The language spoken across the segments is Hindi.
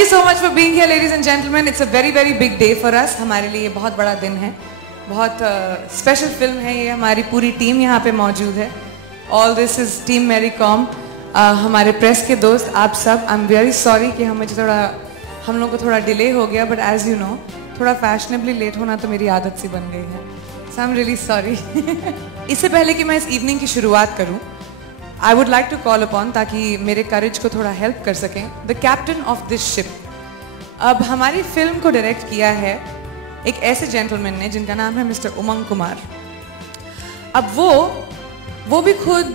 you so much for being here, ladies and gentlemen. It's a very very big day for us. हमारे लिए बहुत बड़ा दिन है, बहुत स्पेशल फिल्म है ये. हमारी पूरी टीम यहाँ पे मौजूद है. All this is Team Mary Com. हमारे प्रेस के दोस्त, आप सब. I'm very sorry कि हम लोग को थोड़ा डिले हो गया, but as you know, थोड़ा फैशनेबली लेट होना तो मेरी आदत सी बन गई है. So I'm really sorry. इससे पहले कि मैं इस इवनिंग की शुरुआत करूं, I would like to call upon, ताकि मेरे करेज को थोड़ा हेल्प कर सकें, the captain of this ship. अब हमारी फिल्म को डायरेक्ट किया है एक ऐसे जेंटलमैन ने जिनका नाम है मिस्टर उमंग कुमार. अब वो भी खुद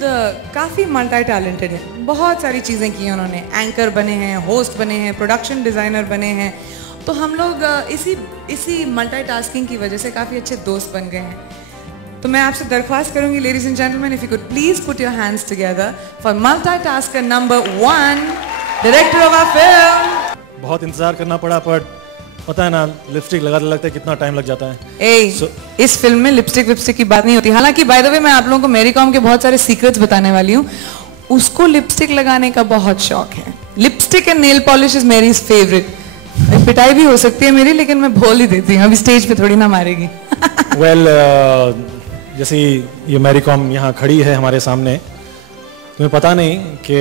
काफ़ी मल्टी टैलेंटेड है. बहुत सारी चीज़ें की हैं उन्होंने. एंकर बने हैं, होस्ट बने हैं, प्रोडक्शन डिज़ाइनर बने हैं. तो हम लोग इसी मल्टीटास्किंग की वजह से काफ़ी अच्छे दोस्त बन गए हैं. तो मैं आपसे दरख्वास्त करूंगी, ladies and gentleman, if you could please put your hands together for multitasker number 1, director of our film. बहुत इंतजार करना पड़ा, पर पता है ना, लिपस्टिक लगाते लगता है कितना टाइम लग जाता है. इस फिल्म में लिपस्टिक की बात नहीं होती. हालांकि बाय द वे मैं आप लोगों को मैरी कॉम के बहुत सारे सीक्रेट्स बताने वाली हूँ. उसको लिपस्टिक लगाने का बहुत शौक है. Lipstick and nail polish is Mary's favourite. पिटाई भी हो सकती है मेरी, लेकिन मैं बोल ही देती हूँ, अभी स्टेज पे थोड़ी ना मारेगी. वेल, जैसे ये मैरी कॉम यहाँ खड़ी है हमारे सामने, तुम्हें पता नहीं कि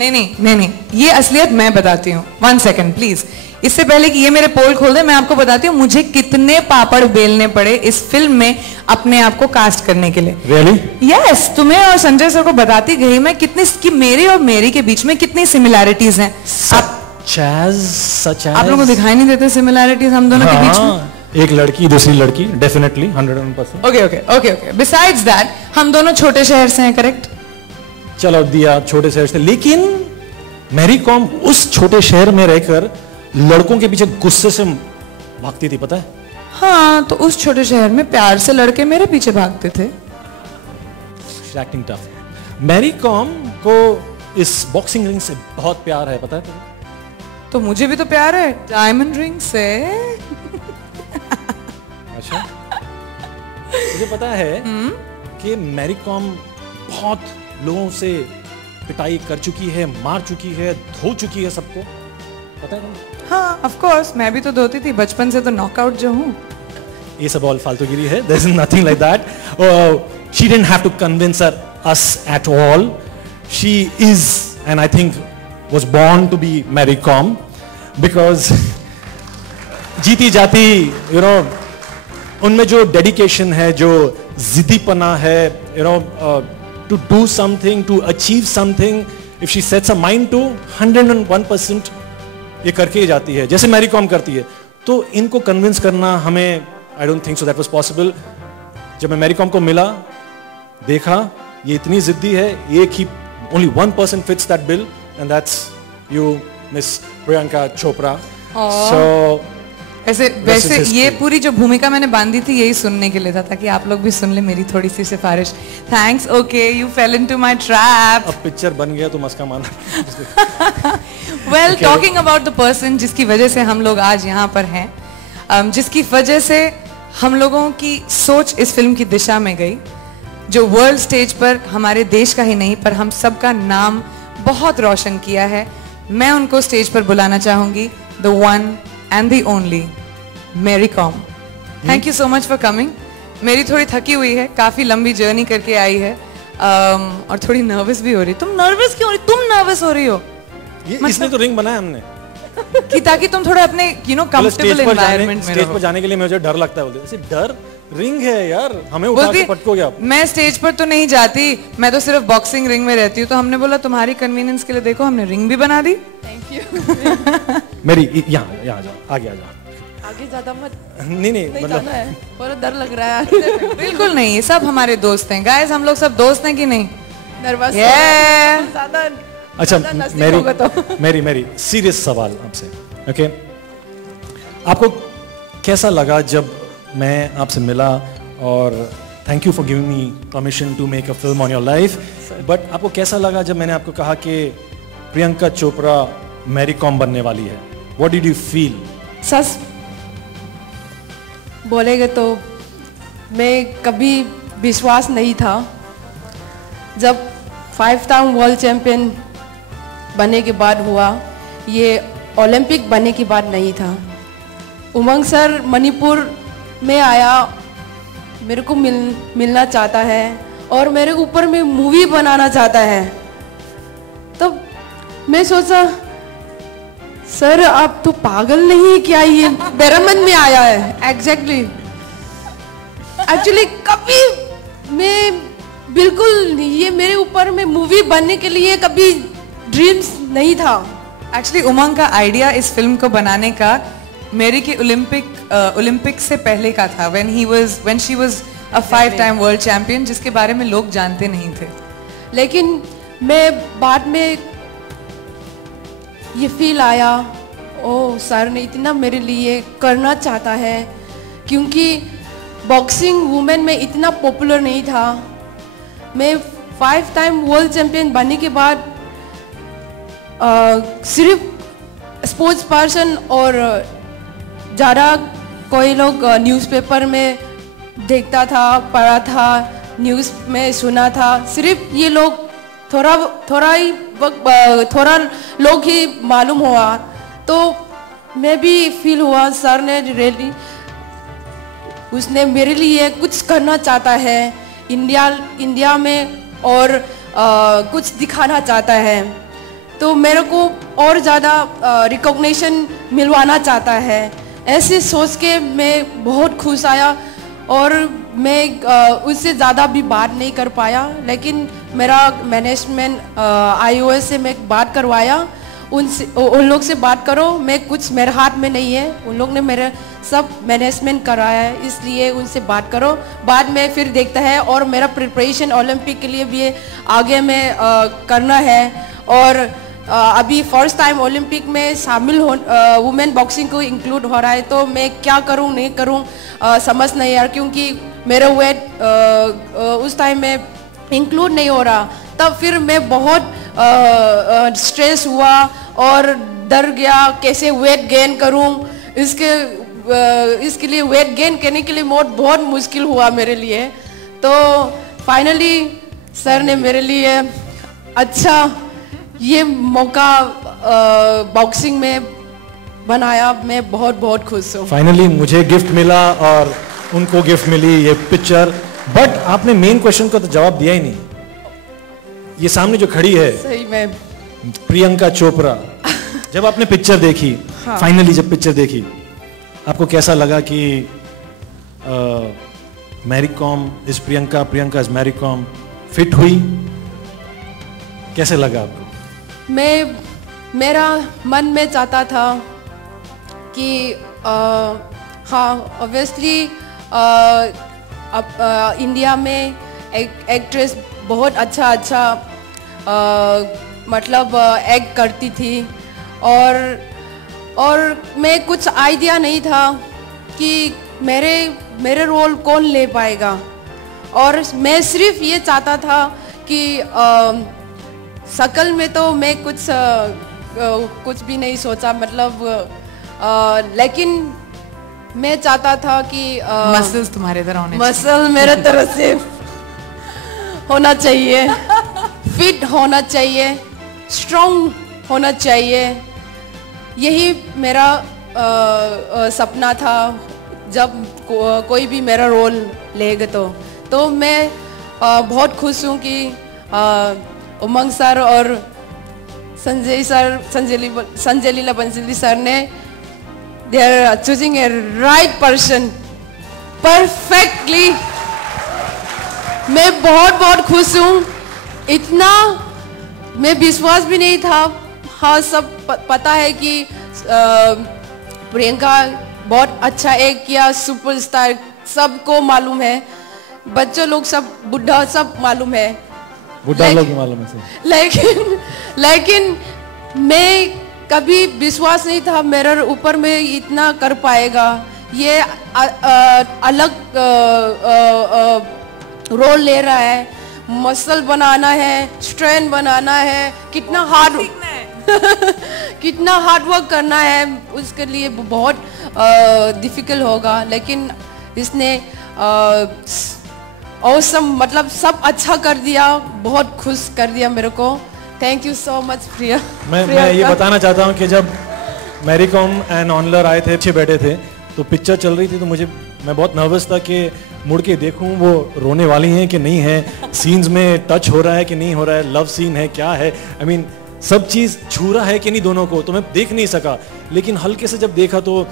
नहीं, ये असलियत मैं बताती हूँ. 1 सेकेंड प्लीज. इससे पहले कि ये मेरे पोल खोल दे, मैं आपको बताती हूँ मुझे कितने पापड़ बेलने पड़े इस फिल्म में अपने आप को कास्ट करने के लिए. Really? Yes, तुम्हें और संजय सर को बताती गई मैं कि मेरे और मेरी के बीच में कितनी सिमिलैरिटीज हैं. आप लोगों को दिखाई नहीं देते सिमिलैरिटीज हम दोनों के बीच में? एक लड़की दूसरी लड़की, डेफिनेटली 100%. ओके. बिसाइड्स दैट हम दोनों छोटे शहर से हैं, करेक्ट? चलो दिया, छोटे शहर से, लेकिन मैरी कॉम उस छोटे शहर में रहकर लड़कों के पीछे गुस्से से भागती थी, पता है? हाँ, तो उस छोटे शहर में प्यार से लड़के मेरे पीछे भागते थे. Acting tough. मैरी कॉम को इस बॉक्सिंग रिंग से बहुत प्यार है, पता है? तो मुझे भी तो प्यार है डायमंड रिंग से. अच्छा, मुझे पता है कि मैरी कॉम बहुत लोगों से पिटाई कर चुकी है, मार चुकी है, धो चुकी है सबको, पता है तुम्हें? हाँ, ऑफ कोर्स, मैं भी तो धोती थी बचपन से, तो नॉकआउट जो हूँ. ये सब ऑल फालतूगिरी है. There is nothing like that. She didn't have to convince us at all. She is, and I think was born to be Mary Com, because जीती जाती, you know, उनमें जो डेडिकेशन है, जो जिद्दीपना है, you know, to do something, to achieve something, if she sets a mind to, 101% ये करके ही जाती है, जैसे मैरी कॉम करती है. तो इनको कन्विंस करना हमें, I don't think so that was possible. जब मैं मैरी कॉम को मिला, देखा ये इतनी जिद्दी है, एक ही only one person fits that bill, and that's you, Miss Priyanka Chopra. So वैसे ये पूरी जो भूमिका मैंने बांधी थी यही सुनने के लिए था, ताकि आप लोग भी सुन ले मेरी थोड़ी सी सिफारिश. Thanks. Okay, you fail into my trap. अब पिक्चर बन गया तो मस्का माना. Well, talking about the person जिसकी वजह से हम लोग आज यहाँ पर हैं, जिसकी वजह से हम लोगों की सोच इस फिल्म की दिशा में गई, जो वर्ल्ड स्टेज पर हमारे देश का ही नहीं पर हम सबका नाम बहुत रोशन किया है, मैं उनको स्टेज पर बुलाना चाहूंगी. The one and the only Mary Kom. Thank you so much for coming. मेरी थोड़ी थकी हुई है, काफी लंबी जर्नी करके आई है, और थोड़ी नर्वस भी हो रही. तुम नर्वस क्यों हो रही? तुम नर्वस हो रही हो? इसने तो रिंग बनाया हमने कि ताकि तुम थोड़े अपने कंफर्टेबल एनवायरनमेंट में स्टेज पर जाने के लिए मुझे डर लगता है. बोलते डर, रिंग है यार, हमें उठा के पटकोगे आप. मैं स्टेज पर तो नहीं जाती, मैं तो सिर्फ बॉक्सिंग रिंग में रहती हूँ. तो हमने बोला तुम्हारी कन्वीनियंस के लिए देखो, हमने रिंग भी बना दी. Thank you. मेरी यहाँ जाओ, आगे आ जाओ. आगे ज्यादा मत. नहीं मतलब है, थोड़ा डर लग रहा है. बिल्कुल नहीं, ये सब हमारे दोस्त हैं. गाइस, हम लोग सब दोस्त हैं कि नहीं? नर्वस ज्यादा. अच्छा, मेरी सीरियस सवाल आपसे. ओके, आपको कैसा लगा जब मैं आपसे मिला? और thank you for giving me permission to make a film on your life. But आपको कैसा लगा जब मैंने आपको कहा कि प्रियंका चोपड़ा मैरी कॉम बनने वाली है? What did you feel? सच बोलेगे तो मैं कभी विश्वास नहीं था. जब 5 टाइम वर्ल्ड चैंपियन बनने के बाद हुआ, ये ओलंपिक बनने की बात नहीं था। उमंग सर मणिपुर में आया, मेरे को मिलना चाहता है और मेरे ऊपर में मूवी बनाना चाहता है। तो मैं सोचा सर आप तो पागल नहीं, क्या ये मेरे मन में आया है। एग्जैक्टली एक्चुअली कभी मैं बिल्कुल ये मेरे ऊपर में मूवी बनने के लिए कभी ड्रीम्स नहीं था। एक्चुअली उमंग का आइडिया इस फिल्म को बनाने का मेरी की ओलंपिक से पहले का था, when she was a 5-time world champion, जिसके बारे में लोग जानते नहीं थे। लेकिन मैं बाद में ये फील आया, ओ सर ने इतना मेरे लिए करना चाहता है, क्योंकि बॉक्सिंग वुमेन में इतना पॉपुलर नहीं था। मैं 5-time वर्ल्ड चैंपियन बनने के बाद सिर्फ स्पोर्ट्स पर्सन और ज़्यादा कोई लोग न्यूज़पेपर में देखता था, पढ़ा था, न्यूज़ में सुना था, सिर्फ ये लोग थोड़ा लोग ही मालूम हुआ। तो मैं भी फील हुआ सर ने रियली उसने मेरे लिए कुछ करना चाहता है इंडिया में और कुछ दिखाना चाहता है। तो मेरे को और ज़्यादा रिकॉग्निशन मिलवाना चाहता है। ऐसे सोच के मैं बहुत खुश आया और मैं उससे ज़्यादा भी बात नहीं कर पाया, लेकिन मेरा मैनेजमेंट IOS से मैं बात करवाया, उन लोग से बात करो, मैं कुछ मेरे हाथ में नहीं है, उन लोग ने मेरे सब मैनेजमेंट कराया है, इसलिए उनसे बात करो, बाद में फिर देखता है। और मेरा प्रिपरेशन ओलंपिक के लिए भी आगे में करना है। और अभी फर्स्ट टाइम ओलंपिक में शामिल हो वुमेन बॉक्सिंग को इंक्लूड हो रहा है, तो मैं क्या करूं नहीं करूं समझ नहीं यार, क्योंकि मेरा वेट उस टाइम में इंक्लूड नहीं हो रहा। तब फिर मैं बहुत स्ट्रेस हुआ और डर गया कैसे वेट गेन करूं। इसके लिए वेट गेन करने के लिए बहुत मुश्किल हुआ मेरे लिए। तो फाइनली सर ने मेरे लिए अच्छा ये मौका बॉक्सिंग में बनाया। मैं बहुत खुश हूँ। फाइनली मुझे गिफ्ट मिला और उनको गिफ्ट मिली ये पिक्चर। बट आपने मेन क्वेश्चन का तो जवाब दिया ही नहीं। ये सामने जो खड़ी है सही में प्रियंका चोपड़ा, जब आपने पिक्चर देखी, हाँ। फाइनली जब पिक्चर देखी, आपको कैसा लगा कि Mary Kom is Priyanka, Priyanka is Mary Kom fit हुई? कैसे लगा आपको? मेरा मन में चाहता था कि हाँ ऑब्वियसली इंडिया में एक एक्ट्रेस बहुत अच्छा मतलब एक्ट करती थी और मैं कुछ आइडिया नहीं था कि मेरे रोल कौन ले पाएगा। और मैं सिर्फ ये चाहता था कि शकल में तो मैं कुछ भी नहीं सोचा, मतलब लेकिन मैं चाहता था कि मसल्स तुम्हारे तरह होने मसल मेरे तरह से होना चाहिए, फिट होना चाहिए, स्ट्रॉन्ग होना चाहिए। यही मेरा सपना था जब कोई भी मेरा रोल लेगा। तो मैं बहुत खुश हूँ कि उमंग सर और संजय लीला बंसली सर ने they are choosing a right person perfectly। मैं बहुत खुश हूँ। इतना मैं विश्वास भी नहीं था। हाँ सब पता है कि प्रियंका बहुत अच्छा एक्ट किया, सुपरस्टार सबको मालूम है, बच्चों लोग सब बुढ़ा सब मालूम है, बुढ़ा लोग मालूम है। लेकिन मैं कभी विश्वास नहीं था मेरे ऊपर में इतना कर पाएगा। ये अलग रोल ले रहा है, मसल बनाना है, स्ट्रेंथ बनाना है, कितना हार्ड वर्क करना है, उसके लिए बहुत डिफिकल्ट होगा। लेकिन इसने ऑसम मतलब सब अच्छा कर दिया, बहुत खुश कर दिया मेरे को। थैंक यू सो मच प्रिया। मैं ये बताना चाहता हूँ कि जब मैरी कॉम एंड ऑनलर आए थे, पीछे बैठे थे, तो पिक्चर चल रही थी, तो मैं बहुत नर्वस था कि मुड़ के देखूं वो रोने वाली हैं कि नहीं है, सीन्स में टच हो रहा है कि नहीं हो रहा है, लव सीन है क्या है, आई मीन सब चीज छू रहा है कि नहीं दोनों को, तो मैं देख नहीं सका। लेकिन हल्के से जब देखा तो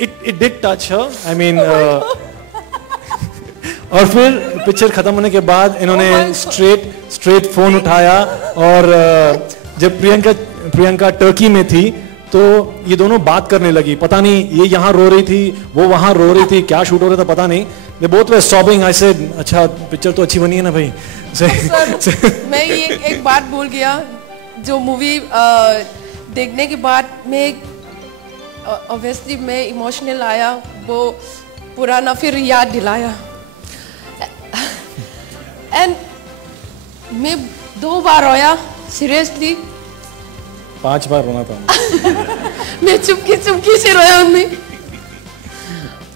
it did touch her, I mean और फिर पिक्चर खत्म होने के बाद इन्होंने स्ट्रेट फोन उठाया और जब प्रियंका टर्की में थी तो ये दोनों बात करने लगी, पता नहीं ये यहाँ रो रही थी, वो वहाँ रो रही थी, क्या शूट हो रहा था पता नहीं, they both were sobbing. I said, अच्छा पिक्चर तो अच्छी बनी है ना भाई। मैं ये एक बात भूल गया, जो मूवी देखने के बाद मैं ऑब्वियसली मैं इमोशनल आया, वो पुराना फिर याद दिलाया। एंड मैं 2 बार रोया, सीरियसली 5 बार रोना था। मैं चुपके से रोया उनमें,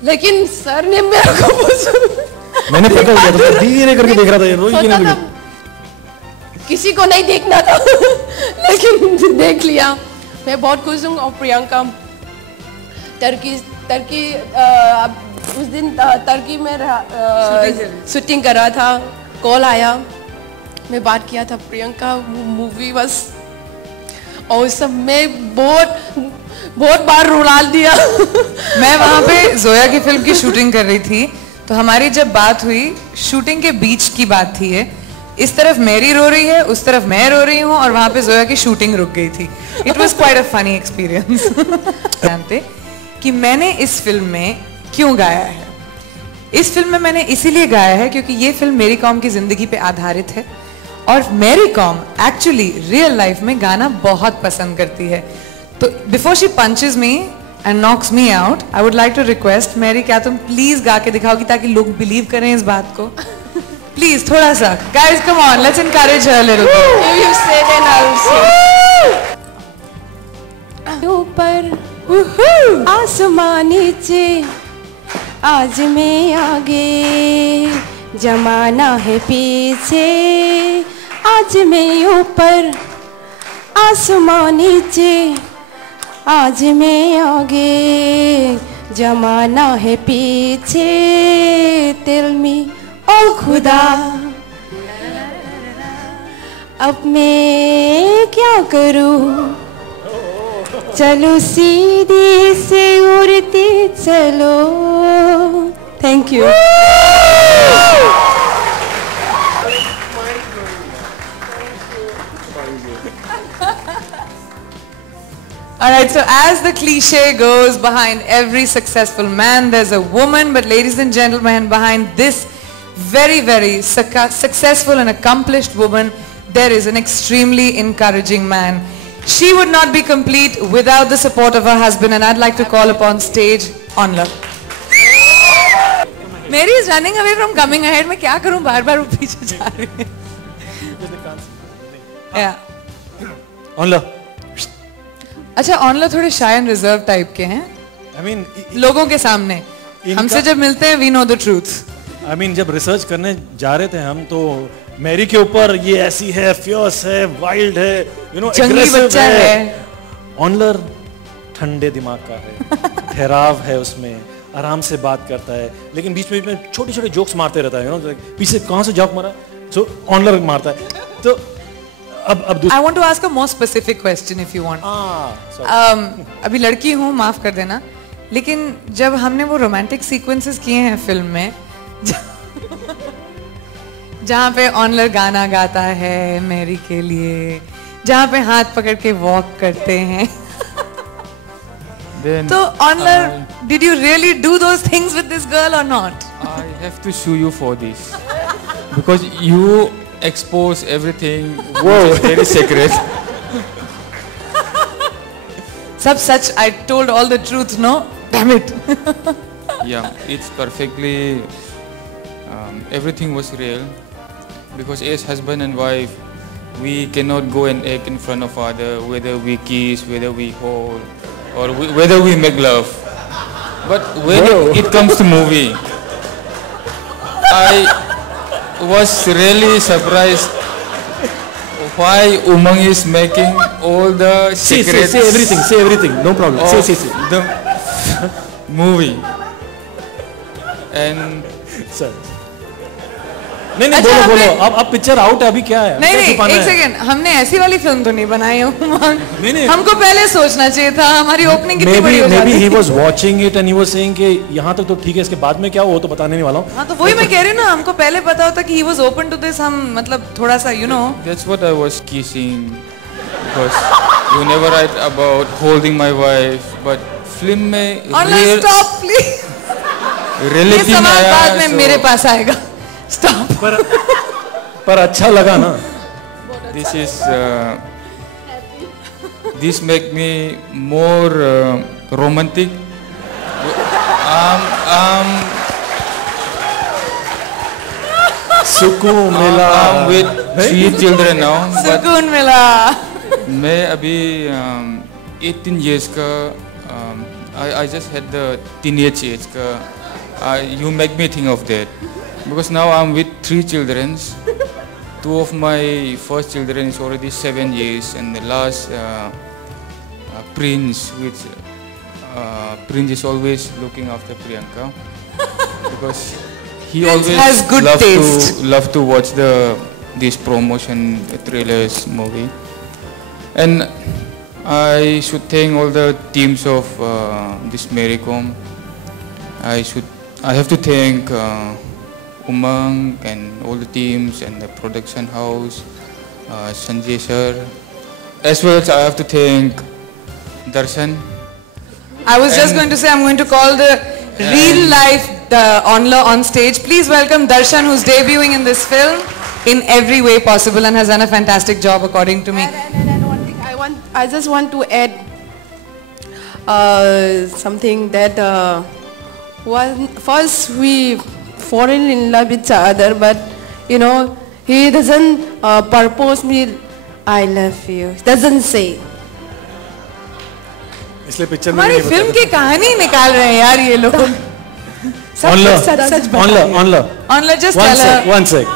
लेकिन सर ने मेरे को मैंने पकड़ लिया था, धीरे करके देख रहा था, ये रोई कि नहीं रोई? किसी को नहीं देखना था लेकिन देख लिया। मैं बहुत खुश हूँ। और प्रियंका टर्की उस दिन टर्की में शूटिंग कर रहा था, कॉल आया, मैं बात किया था प्रियंका, मूवी बस, और सब में बहुत बार रुला दिया। मैं वहाँ पे जोया की फिल्म की शूटिंग कर रही थी, तो हमारी जब बात हुई शूटिंग के बीच की बात थी ये, इस तरफ मैरी रो रही है, उस तरफ मैं रो रही हूँ, और वहाँ पे जोया की शूटिंग रुक गई थी। It was quite a funny experience. जानते कि मैंने इस फिल्म में क्यों गाया है? इस फिल्म में मैंने इसीलिए गाया है क्योंकि ये फिल्म मेरी कॉम की जिंदगी पे आधारित है, और मेरी कॉम एक्चुअली रियल लाइफ में गाना बहुत पसंद करती है। तो before she punches me and knocks me out, I would like to request, Mary क्या तुम प्लीज गा के दिखाओगी ताकि लोग बिलीव करें इस बात को? प्लीज थोड़ा सा, guys come on, let's encourage her little bit. You से देन आई विल से। ऊपर आसमान नीचे, आज मैं आगे, जमाना है पीछे, आज मैं ऊपर आसमान नीचे, आज मैं आगे, जमाना है पीछे, टेल मी ओ खुदा अब मैं क्या करूं, चलो सीधी से उड़ती चलो। Thank you. Alright, so as the cliche goes, behind every successful man there's a woman, but ladies and gentlemen, behind this very, very successful and accomplished woman, there is an extremely encouraging man. She would not be complete without the support of her husband, and I'd like to call upon stage Onla. Mary is running away from coming ahead. मैं क्या करूं, बार-बार वो पीछे जा रही है। Yeah. Onla. अच्छा, ऑनला थोड़े शाय एंड रिजर्व टाइप के हैं। I mean, लोगों के सामने हमसे जब मिलते हैं, we know the truth. I mean, जब रिसर्च करने जा रहे थे हम, तो मैरी के ऊपर ये ऐसी है, फियर्स है, वाइल्ड है, you know, जंगली बच्चा है। ऑनलर ठंडे दिमाग का है, ठहराव है उसमें, आराम से बात करता है, लेकिन बीच में छोटे छोटे जोक्स मारते रहता है, you know, पीछे कहाँ से जोक मारा, so ऑनलर मारता है। तो अब I want to ask a more specific question if you want. अभी लड़की हूँ, माफ कर देना, लेकिन जब हमने वो रोमांटिक सीक्वेंसेस किए हैं फिल्म में, जहाँ पे ऑनलर गाना गाता है मैरी के लिए, जहाँ पे हाथ पकड़ के वॉक करते हैं, तो ऑनलर, did you really do those things with this girl or not? I have to sue you for this because you expose everything which is very secret. Sab sach, I told all the truth, no? Damn it. Yeah, it's perfectly, everything was real because as husband and wife, we cannot go and act in front of other, whether we kiss, whether we hold, or whether we make love. But when it comes to movie, I was really surprised. why Umang is making all the Say secrets everything, no problem. of Say. the movie. And Sir. नहीं अच्छा, बोलो हमने- अब पिक्चर आउट है, अभी क्या है? नहीं क्या नहीं, छुपाना एक है? सेकंड, हमने ऐसी वाली फिल्म तो नहीं बनाई उमंग। नहीं। हमको पहले सोचना चाहिए था, हमारी ओपनिंग कितनी बड़ी हो Maybe जाती। he was watching it and he was saying कि यहाँ तक तो ठीक है, इसके बाद में क्या हो वो तो बताने नहीं वाला हूँ. हाँ, तो वही मैं कह रही हूँ ना, हमको पहले पता होता कि he was open to this, हम मतलब थोड़ा सा that's what I was kissing, because you never write about holding my wife, but film में ऑनलाइन स्टॉप प्लीज, ये reality में सवाल आया बाद में so मेरे पास आएगा, स्टॉप। पर अच्छा लगा ना. this make me more romantic. सुकून मिला. I'm with 3 children now, but सुकून मिला। मैं अभी 18 years का I just had the teenage age का. You make me think of that, because now I'm with 3 children. 2 of my first children is already 7 years, and the last Prince, which Prince is always looking after Priyanka because he Prince always has good taste. love to watch this promotion trailers movie. And I should thank all the teams of this Mary Com. I have to thank Umang and all the teams and the production house, Sanjay sir, as well as I have to thank Darshan. I was just going to say, I'm going to call the real life Onla on stage. Please welcome Darshan, who's debuting in this film in every way possible and has done a fantastic job according to me. And one thing I just want to add something that first we fall in love with each other, but he doesn't purpose me, I love you. Doesn't say. इसलिए पिक्चर में हमारी नहीं फिल्म की कहानी निकाल रहे हैं यार ये लोग। सच Onla. Onla, just tell her. One sec.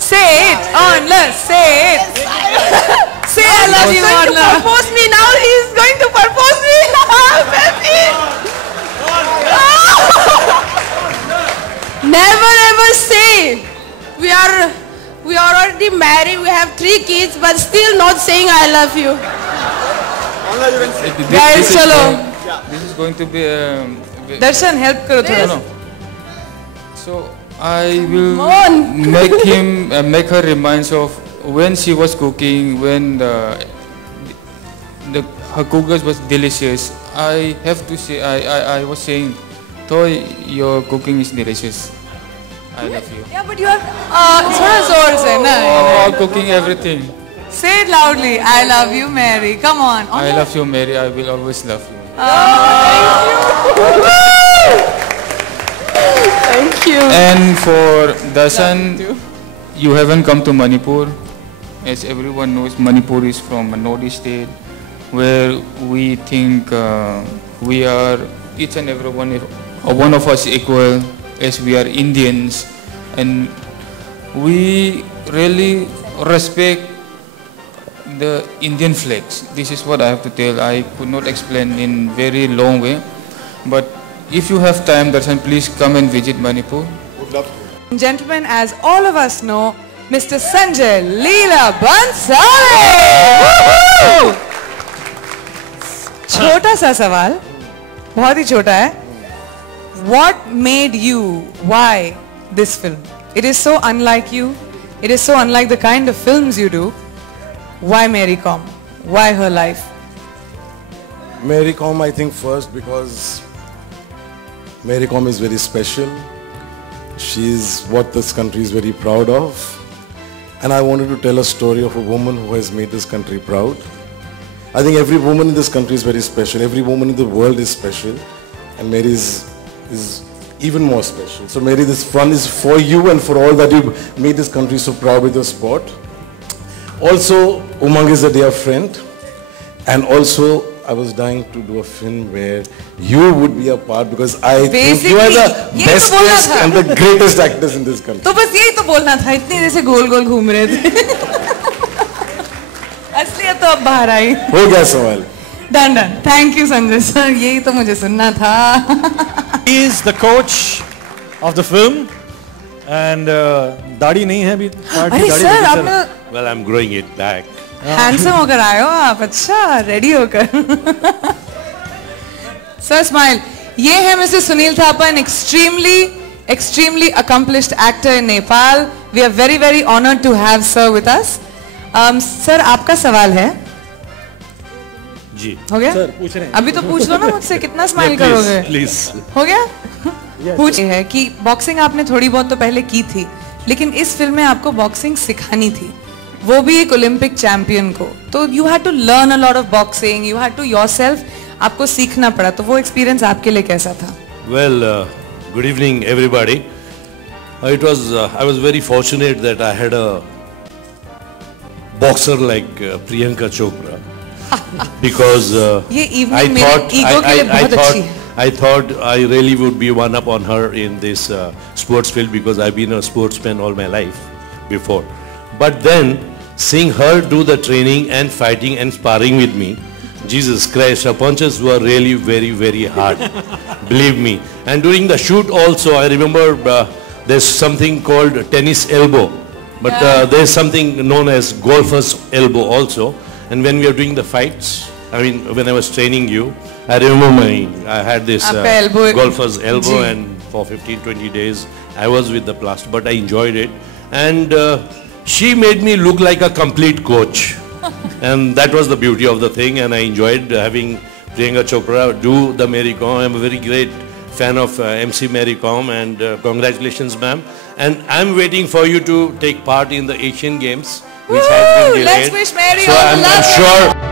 Say it, Onla, say it. Say I love you, Onla. Propose me now. He is going to propose me. Baby. Never ever say. We are already married. We have 3 kids, but still not saying I love you. Guys, चलो। This is going to be Darshan help करो थोड़ा। no. So I will make her reminds of when she was cooking, when her cookers was delicious. I have to say, I was saying, Toy, your cooking is delicious. I love you. Yeah, but you are थोड़ा जोर से ना। Oh, cooking everything. Say it loudly. I love you, Mary. Come on. I love you, Mary. I will always love you. Thank you. And for Darshan, you haven't come to Manipur. As everyone knows, Manipur is from a northeast state where we think we are, each and every one of us equal, as we are Indians, and we really respect the Indian flags. This is what I have to tell. I could not explain in very long way, but if you have time, Darshan, please come and visit Manipur. Would love to. Gentlemen, as all of us know, Mr. Sanjay Leela Bhansali. छोटा सा सवाल, बहुत ही छोटा है. What made you? Why this film? It is so unlike you. It is so unlike the kind of films you do. Why Mary Com? Why her life? Mary Com, I think first because Mary Com is very special. She's what this country is very proud of. And I wanted to tell a story of a woman who has made this country proud. I think every woman in this country is very special. Every woman in the world is special. And Mary is even more special. So Mary, this fun is for you and for all that you made this country so proud with your sport. Also, Umang is a dear friend. And also, I was dying to do a film where you would be a part because I think you are the Basically, यही तो बोलना bestest था। and the greatest actors in this country. तो बस यही तो बोलना था, इतनी देर से गोल गोल घूम रहे थे. तो अब बाहर आई. हो गया सवाल. Done. Thank you, Sanjay sir. यही तो मुझे सुनना था. He is the coach of the film and दाढ़ी नहीं है अभी. अरे सर आपने Well, I'm growing it back. Handsome होकर आए हो आप. अच्छा, रेडी होकर. Sir smile. ये है mister Sunil Thapa, an extremely accomplished actor in Nepal. We are very very honored to have sir with us. Sir आपका सवाल है. जी. हो गया? सर पूछ रहे हैं. अभी तो पूछ लो ना मुझसे, कितना स्माइल Yeah, please, करोगे? please. हो गया? पूछ है कि बॉक्सिंग आपने थोड़ी बहुत तो पहले की थी, लेकिन इस फिल्म में आपको बॉक्सिंग सिखानी थी, वो भी एक ओलंपिक चैंपियन को. तो you had to learn a lot of boxing, you had to yourself, आपको सीखना पड़ा. तो वो एक्सपीरियंस आपके लिए कैसा था? Well, good evening, everybody. I was very fortunate that I had a boxer like Priyanka Chopra, because ये evening मेरे ego के लिए बहुत अच्छी है. I thought I really would be one up on her in this sports field, because I've been a sportsman all my life before. But then seeing her do the training and fighting and sparring with me, Jesus Christ, her punches were really very, very hard. Believe me. And during the shoot also, I remember there's something called tennis elbow, but there's something known as golfer's elbow also. And when we are doing the fights, I mean, when I was training you, I remember I had this golfer's elbow, and for 15-20 days I was with the plaster, but I enjoyed it. And she made me look like a complete coach. And that was the beauty of the thing, and I enjoyed having Priyanka Chopra do the Mary Kom. I'm a very great fan of MC Mary Kom, and congratulations, ma'am. And I'm waiting for you to take part in the Asian Games, which has been delayed. Let's wish Mary so all the luck. I'm sure